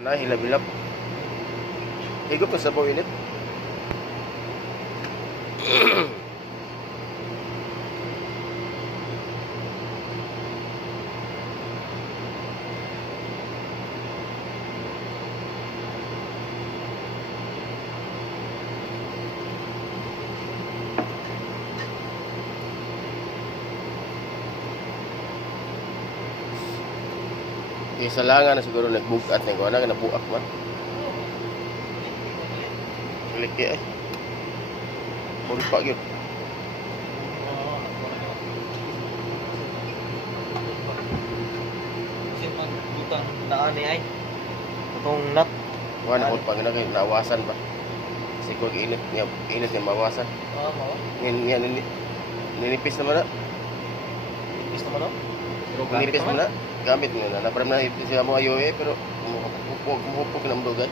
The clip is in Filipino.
Ana, hilab-hilab. Higop na sabaw init. Isa lang na siguro nagbugat na ikaw na nabuak man. Liki ay. Muripa gyud. Sin magbutang daan ni ay. Itong nut. Kuan ako pag nawasan ba. Kasi kung init niya mawasan. Mao. Yan ninipis naman na. Gusto mo no? Ninipis mo na. Gamit mo na. Naparam na siya mo ayo pero hupog na mo dugay.